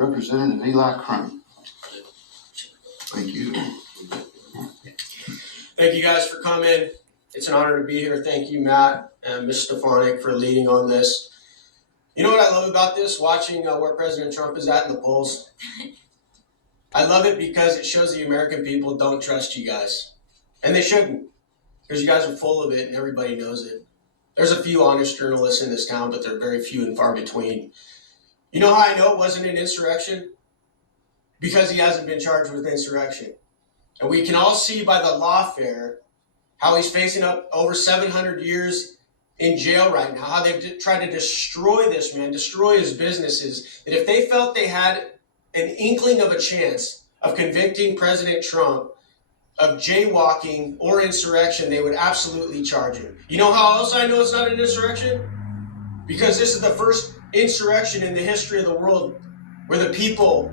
Representative Eli Crane. Thank you. Thank you guys for coming. It's an honor to be here. Thank you, Matt and Ms. Stefanik, for leading on this. You know what I love about this? Watching where President Trump is at in the polls. I love it because it shows the American people don't trust you guys. And they shouldn't, because you guys are full of it and everybody knows it. There's a few honest journalists in this town, but they're very few and far between. You know how I know it wasn't an insurrection? Because he hasn't been charged with insurrection. And we can all see by the lawfare how he's facing up over 700 years in jail right now, how they've tried to destroy this man, destroy his businesses, that if they felt they had an inkling of a chance of convicting President Trump of jaywalking or insurrection, they would absolutely charge him. You know how else I know it's not an insurrection? Because this is the first insurrection in the history of the world where the people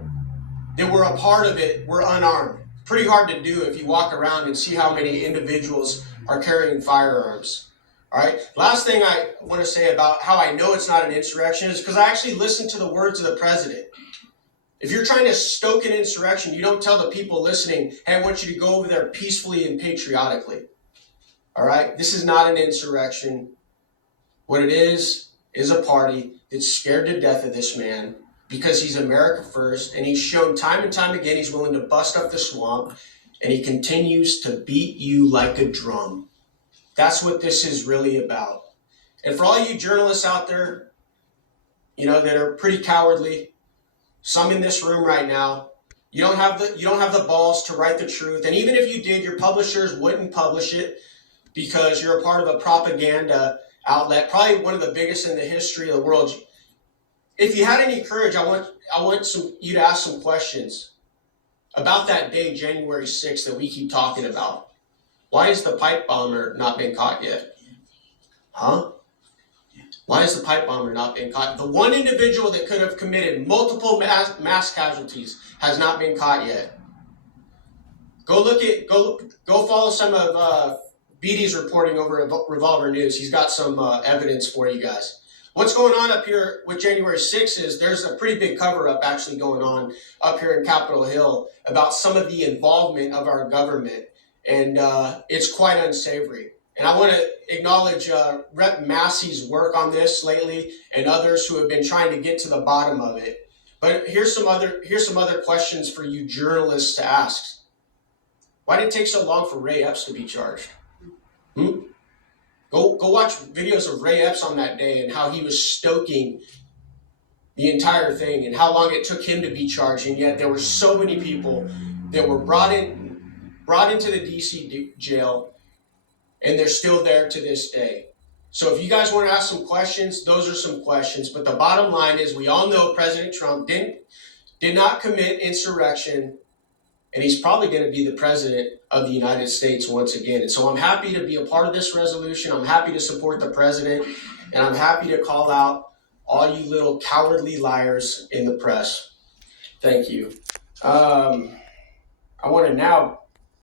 that were a part of it were unarmed. Pretty hard to do if you walk around and see how many individuals are carrying firearms. All right. Last thing I want to say about how I know it's not an insurrection is because I actually listened to the words of the president. If you're trying to stoke an insurrection, you don't tell the people listening, hey, I want you to go over there peacefully and patriotically. All right. This is not an insurrection. What it is a party that's scared to death of this man because he's America first, and he's shown time and time again he's willing to bust up the swamp, and he continues to beat you like a drum. That's what this is really about. And for all you journalists out there, that are pretty cowardly, some in this room right now, you don't have the balls to write the truth. And even if you did, your publishers wouldn't publish it because you're a part of a propaganda outlet, probably one of the biggest in the history of the world. If you had any courage, I want you to ask some questions about that day, January 6th, that we keep talking about. Why has the pipe bomber not been caught yet? Huh? Why has the pipe bomber not been caught? The one individual that could have committed multiple mass casualties has not been caught yet. Go follow some of Beatty's reporting over at Revolver News. He's got some evidence for you guys. What's going on up here with January 6th is there's a pretty big cover-up actually going on up here in Capitol Hill about some of the involvement of our government, and it's quite unsavory. And I want to acknowledge Rep. Massey's work on this lately and others who have been trying to get to the bottom of it. But here's some other questions for you journalists to ask. Why did it take so long for Ray Epps to be charged? Go watch videos of Ray Epps on that day and how he was stoking the entire thing and how long it took him to be charged. And yet there were so many people that were brought into the DC jail, and they're still there to this day. So if you guys want to ask some questions, those are some questions. But the bottom line is we all know President Trump did not commit insurrection, and he's probably going to be the president of the United States once again. And so I'm happy to be a part of this resolution. I'm happy to support the president, and I'm happy to call out all you little cowardly liars in the press. Thank you. I want to now